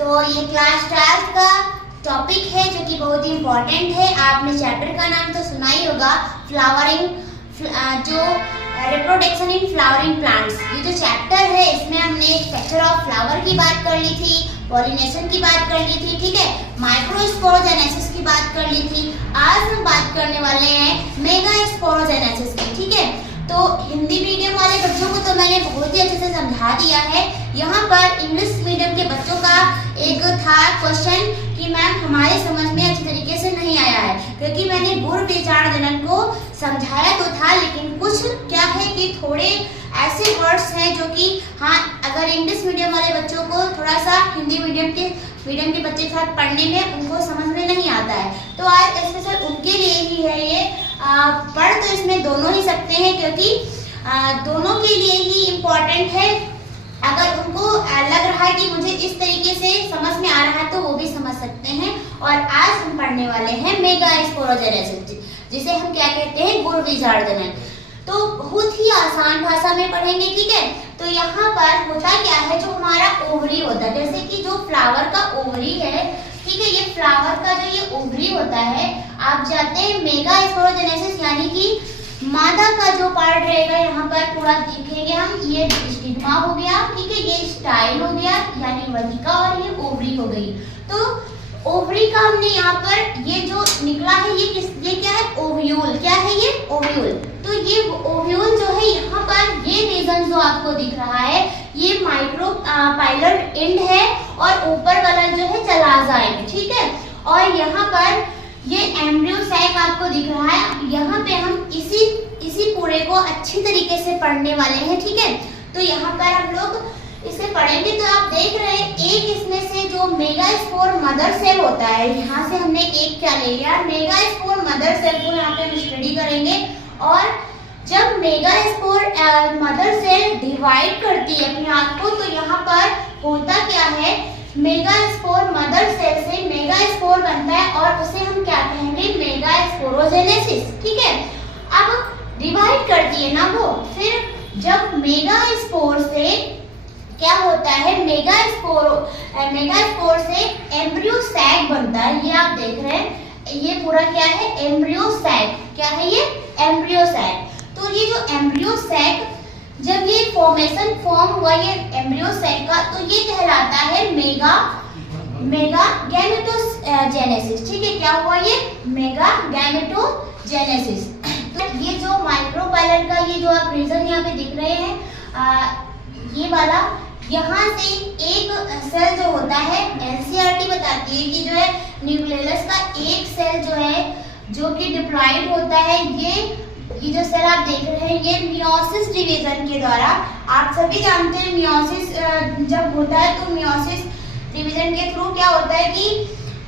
तो ये क्लास 12 का टॉपिक है जो कि बहुत ही इम्पोर्टेंट है। आपने चैप्टर का नाम तो सुना ही होगा, फ्लावरिंग, जो रिप्रोडक्शन इन फ्लावरिंग प्लांट्स। ये जो चैप्टर है इसमें हमने स्ट्रक्चर ऑफ फ्लावर की बात कर ली थी, पॉलिनेशन की बात कर ली थी, ठीक है, माइक्रोस्पोरोजेनेसिस की बात कर ली थी। आज हम बात करने वाले हैं मेगास्पोरोजेनेसिस की, ठीक है। तो हिंदी मीडियम वाले बच्चों को तो मैंने बहुत ही अच्छे से समझा दिया है। यहाँ पर इंग्लिश मीडियम के बच्चों का एक था क्वेश्चन कि मैम हमारे समझ में अच्छी तरीके से नहीं आया है, क्योंकि मैंने गुण विचार जनन को समझाया तो था, लेकिन कुछ क्या है कि थोड़े ऐसे वर्ड्स हैं जो कि हाँ, अगर इंग्लिश मीडियम वाले बच्चों को थोड़ा सा हिंदी मीडियम के बच्चे के साथ पढ़ने में उनको समझ में नहीं आता है, तो आज स्पेशल उनके लिए ही है ये। पढ़ तो इसमें दोनों ही सकते हैं, क्योंकि दोनों के लिए ही इम्पोर्टेंट है। अगर उनको लग रहा है कि मुझे इस तरीके से समझ में आ रहा है तो वो भी समझ सकते हैं। और आज हम पढ़ने वाले हैं मेगास्पोरोजेनेसिस, जिसे हम क्या कहते हैं, गुण विचार जनन। तो बहुत ही आसान भाषा में पढ़ेंगे, ठीक है। तो यहाँ पर होता क्या है, जो हमारा ओवरी होता है, जैसे कि जो फ्लावर का ओवरी है, ठीक है, ये फ्लावर का जो ये ओवरी होता है, आप जानते हैं मेगास्पोरोजेनेसिस यानी कि मादा का जो पार्ट रहेगा यहाँ पर पूरा दिखेंगे हम, ये स्टिग्मा हो गया, ठीक है, ये स्टाइल हो गया यानी वधिका, और ये ओवरी हो गई। तो ओवरी का हमने यहाँ पर ये जो निकला है ये क्या है, ओव्यूल। क्या है ये, ओव्यूल। तो ये ओव्यूल जो है यहाँ पर ये रीजन जो आपको दिख रहा है ये माइक्रोपाइलर एंड है, और ऊपर वाला जो है चलाजा एंड, ठीक है। और यहाँ पर ये एम्ब्रियो सैक आपको दिख रहा है। यहाँ पे हम इसी पूरे को अच्छी तरीके से पढ़ने वाले हैं, ठीक है। तो यहाँ पर हम लोग इसे पढ़ेंगे। तो आप देख रहे हैं एक इसमें से जो मेगास्पोर मदर सेल होता है, यहाँ से हमने एक क्या ले लिया, मेगास्पोर मदर सेल को यहाँ पे हम स्टडी करेंगे। और जब मेगास्पोर मदर सेल डिवाइड करती है अपने आप को, तो यहाँ पर होता क्या है, मेगास्पोर मदर सेल से मेगास्पोर बनता है और उसे हम क्या कहेंगे, मेगास्पोरोजेनेसिस, ठीक है। अब डिवाइड करती है ना वो, फिर जब मेगास्पोर से क्या होता है, मेगास्पोर से एम्ब्रियो सैक बनता है। ये आप देख रहे हैं, ये पूरा क्या है, एम्ब्रियो सैक। क्या है ये, एम्ब्रियो सैक। तो ये जो एम्ब्रियो सैक जब ये फॉर्मेशन फॉर्म हुआ ये एम्ब्रियो सैक का, तो ये कहलाता है मेगा गैमेटोजेनेसिस, ठीक है। क्या हुआ ये, मेगा गैमेटोजेनेसिस। तो ये जो माइक्रोपाइलर का ये जो आप रीजन यहाँ पे दिख रहे हैं, ये वाला, यहाँ से एक सेल जो होता है, एनसीईआरटी बताती है कि जो है न्यूक्लियस का एक सेल जो है जो कि डिप्लॉइड होता है, ये जो सेल आप देख रहे हैं ये मियोसिस डिवीजन के द्वारा, आप सभी जानते हैं मियोसिस जब होता है तो मियोसिस डिवीजन के थ्रू क्या होता है कि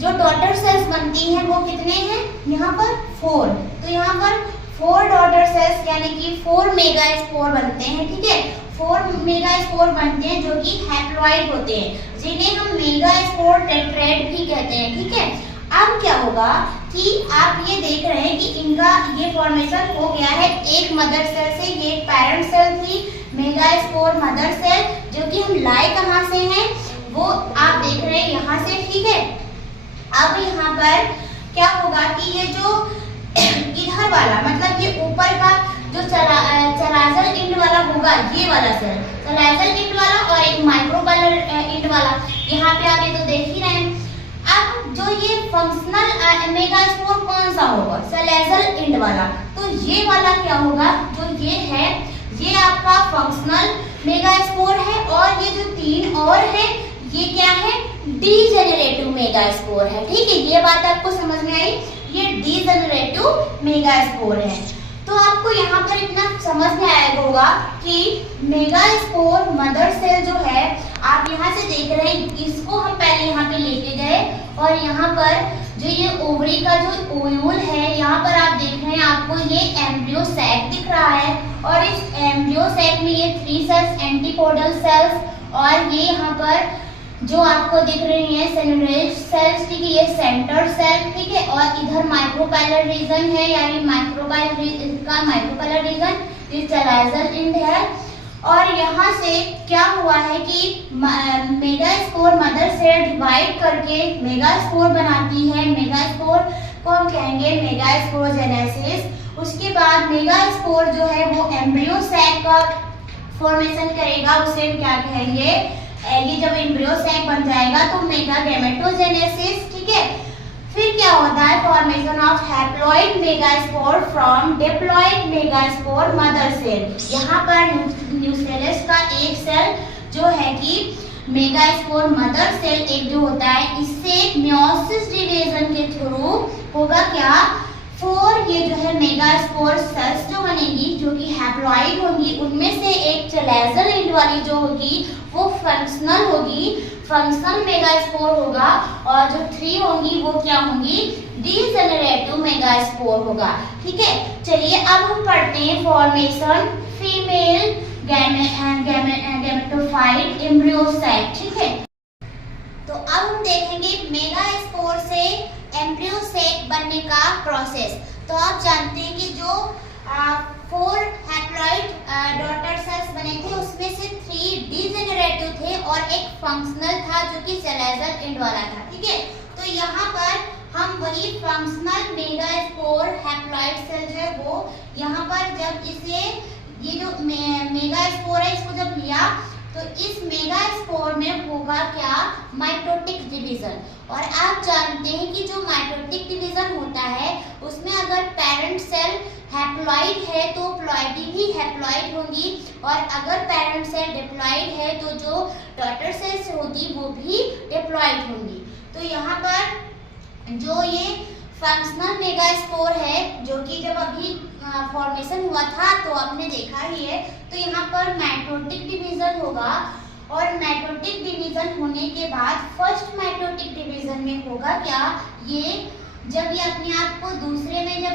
जो डॉटर सेल्स बनती हैं वो कितने हैं, यहाँ पर 4। तो यहाँ पर 4 डॉटर सेल्स यानी कि 4 मेगास्पोर बनते हैं, ठीक है। 4 मेगास्पोर बनते हैं जो कि हैप्लॉइड होते हैं, जिन्हें हम मेगास्पोर टेट्राएड भी कहते हैं, ठीक है। अब क्या होगा कि आप ये देख रहे हैं कि इनका ये फॉर्मेशन हो गया है एक मदर सेल से, ये एक पेरेंट सेल थी मेगास्पोर मदर सेल, जो कि हम लाए कहाँ से हैं, वो आप देख रहे हैं यहाँ से, ठीक है। अब यहाँ पर क्या होगा कि ये जो इधर वाला, मतलब ये ऊपर का जो चलाजल एंड वाला होगा, ये वाला सेल चलाजल एंड वाला, और एक माइक्रोपाइलर एंड वाला, यहाँ पे आप ये तो देख ही रहे हैं। अब जो ये फंक्शनल मेगास्पोर कौन सा होगा, सेलेजल एंड वाला। तो ये वाला क्या होगा, जो ये है ये आपका फंक्शनल मेगास्पोर है, और ये जो 3 और है ये क्या है, डीजेनरेटिव मेगास्पोर है, ठीक है। ये बात आपको समझ में आई, ये डीजेनरेटिव मेगास्पोर है। तो आपको यहाँ पर इतना समझ में आएगा होगा कि मेगास्पोर मदर सेल जो है, आप यहाँ से देख रहे हैं, इसको हम पहले यहाँ पे लेके गए, और यहाँ पर जो ये ओवरी का जो ओव्यूल है, यहाँ पर आप देख रहे हैं, आपको ये एम्ब्रियो सैक दिख रहा है, और इस एम्ब्रियो सैक में ये 3 सेल्स एंटीपोडल सेल्स, और ये यहाँ पर जो आपको दिख रही है सेलुलोज सेल्स, ठीक है, ये सेंटर सेल, ठीक है। और इधर माइक्रोपाइलर रीजन है, यानी माइक्रोपाइलर रीजन ये चलाइजल एंड है, और यहाँ से क्या हुआ है कि मेगास्पोर मदर सेल डिवाइड करके मेगास्पोर बनाती है। मेगास्पोर को हम कहेंगे मेगास्पोरोजेनेसिस। उसके बाद मेगास्पोर जो है वो एम्ब्रियो सैक का फॉर्मेशन करेगा, उसे हम क्या कहेंगे, ये जब एम्ब्रियो सैक बन जाएगा तो मेगागेमेटोजेनेसिस। ठीक है, फिर क्या होता है, formation of haploid megaspore from diploid megaspore mother cell. यहाँ पर न्यूसेलस का एक सेल जो है कि मेगास्पोर मदर सेल एक जो होता है, इससे मियोसिस डिवीजन के थ्रू होगा क्या, 4 ये जो है मेगास्पोर सेल्स जो बनेगी जो कि हैप्लॉइड होंगी, उनमें से एक चैलेजल एंड वाली जो होगी वो फंक्शनल होगी, फंक्शनल मेगास्पोर होगा, और जो 3 होंगी वो क्या होंगी, डीजेनरेटिव मेगास्पोर होगा। ठीक है, चलिए अब हम पढ़ते हैं formation female gametophyte embryo sac. ठीक है, तो अब हम देखेंगे मेगास्पोर से एम्ब्रियो सैक बनने का प्रोसेस। तो आप जानते हैं कि जो 4 हैप्लॉइड डॉटर सेल्स बने थे उसमें से 3 डीजेनरेटिव थे और एक फंक्शनल था जो कि चैलेजल एंड वाला था। ठीक है, तो यहाँ पर हम वही फंक्शनल मेगास्पोर हैप्लॉइड सेल जो है वो यहाँ पर जब इसे ये जो मेगास्पोर है इसको जब लिया तो इस मेगास्पोर में होगा क्या, माइटोटिक डिवीजन। और आप जानते हैं कि जो माइटोटिक डिवीजन होता है उसमें अगर पेरेंट सेल हैप्लॉइड है तो प्लॉइडी भी हैप्लॉइड होंगी, और अगर पेरेंट सेल डिप्लॉइड है तो जो डॉटर सेल्स होगी वो भी डिप्लॉइड होंगी। तो यहाँ पर जो ये फंक्शनल मेगास्पोर है जो कि जब अभी फॉर्मेशन हुआ था तो आपने देखा ही है, तो यहाँ पर माइटोटिक डिवीजन होगा, और माइटोटिक डिवीजन होने के बाद फर्स्ट माइटोटिक डिवीजन में होगा क्या, ये जब ये अपने आप को दूसरे में जब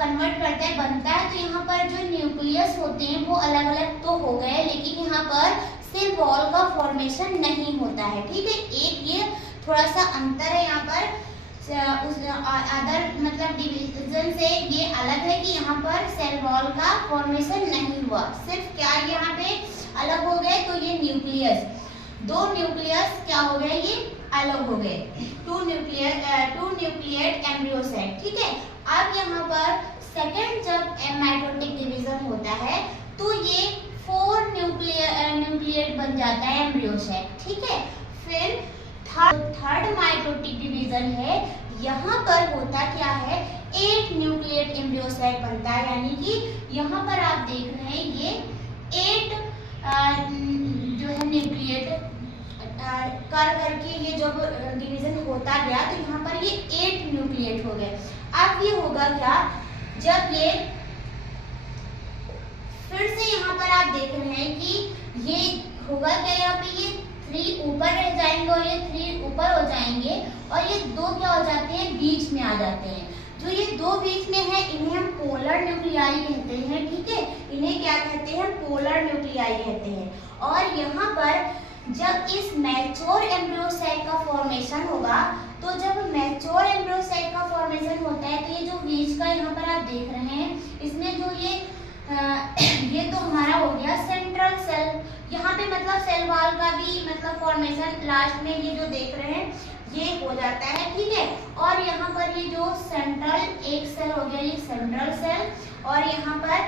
कन्वर्ट करता है बनता है, तो यहाँ पर जो न्यूक्लियस होते हैं वो अलग अलग तो हो गए, लेकिन यहाँ पर सेल वॉल का फॉर्मेशन नहीं होता है। ठीक है, एक ये थोड़ा सा अंतर है यहाँ पर उस अदर मतलब डिवीजन से, ये अलग है कि यहाँ पर सेल वॉल का फॉर्मेशन नहीं हुआ, सिर्फ क्या यहाँ पे अलग हो गए, तो ये न्यूक्लियस, 2 न्यूक्लियस क्या हो गए, ये अलग हो गए, 2 न्यूक्लिएट एम्ब्रियो सैक। ठीक है, अब यहाँ पर सेकंड जब माइटोटिक डिवीजन होता है तो ये 4 न्यूक्लिएट बन जाता है एम्ब्रियो सैक। ठीक है, फिर थर्ड माइटोटिक डिवीजन है, यहाँ पर होता क्या है, 8 न्यूक्लिएट एम्ब्रियो सैक बनता है, यानी कि यहाँ पर आप देख रहे हैं ये 8 जो है न्यूक्लिएट करके ये जब डिवीजन होता गया तो यहाँ पर ये 8 न्यूक्लिएट हो गए। अब ये होगा क्या, जब ये फिर से यहाँ पर आप देख रहे हैं कि ये होगा क्या, यहाँ पे ये 3 ऊपर रह जाएंगे और ये 3 ऊपर हो जाएंगे, और ये 2 क्या हो जाते हैं, बीच में आ जाते हैं। जो ये 2 बीच में है इन्हें हम पोलर न्यूक्लियाई कहते हैं। ठीक है, इन्हें क्या कहते हैं, पोलर न्यूक्लियाई कहते हैं। और यहाँ पर जब इस मैच्योर एम्ब्रियो सैक का फॉर्मेशन होगा, तो जब मैच्योर एम्ब्रियो सैक का फॉर्मेशन होता है तो ये जो बीच का यहाँ पर आप देख रहे हैं, इसमें जो ये तो हमारा हो गया सेंट्रल सेल, यहाँ पे मतलब सेल वॉल का भी मतलब फॉर्मेशन लास्ट में ये जो देख रहे हैं ये हो जाता है। ठीक है, और यहाँ पर ये जो सेंट्रल एक सेल हो गया, ये सेंट्रल सेल, और यहाँ पर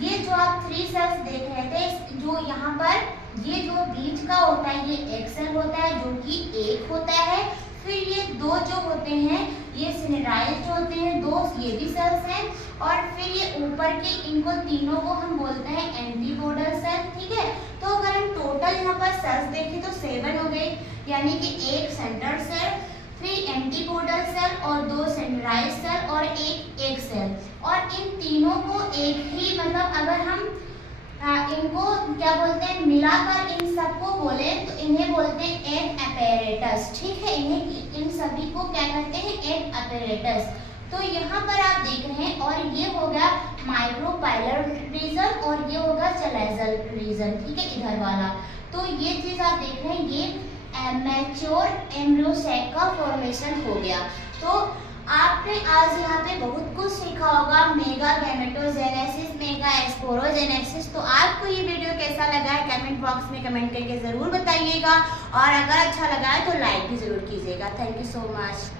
ये जो आप 3 सेल्स देख रहे थे, जो यहाँ पर ये जो बीच का होता है ये एक सेल होता है जो कि एक होता है, फिर ये 2 जो होते हैं ये सिनेराइज्ड होते हैं, 2 ये भी सेल्स हैं, और फिर ये ऊपर के इनको तीनों को हम बोलते हैं एंटीपोडल सेल। ठीक है, तो अगर हम टोटल यहाँ पर सेल्स देखें तो 7 हो गए, यानी कि 1 सेंट्रल सेल, 3 एंटीपोडल सेल और 2 सेंट्राइज सेल और एक सेल, और इन तीनों को एक ही मतलब अगर हम इनको क्या बोलते हैं, मिलाकर इन सबको बोले तो इन्हें बोलते हैं एक अपैरेटस। ठीक है, इन्हें इन सभी को क्या कहते हैं, एक अपैरेटस। तो यहाँ पर आप देख रहे हैं, और ये हो गया माइक्रोपाइलर रीजन और ये होगा चैलेजल रीजन। ठीक है, इधर वाला, तो ये चीज आप देख रहे हैं, ये मैच्योर एम्ब्रियो सैक का फॉर्मेशन हो गया। तो आपने आज यहाँ पे बहुत कुछ सीखा होगा, मेगा गैमेटोजेनेसिस, मेगा स्पोरोजेनेसिस। तो आपको ये वीडियो कैसा लगा है कमेंट बॉक्स में कमेंट करके ज़रूर बताइएगा, और अगर अच्छा लगा है तो लाइक भी ज़रूर कीजिएगा। Thank you so much.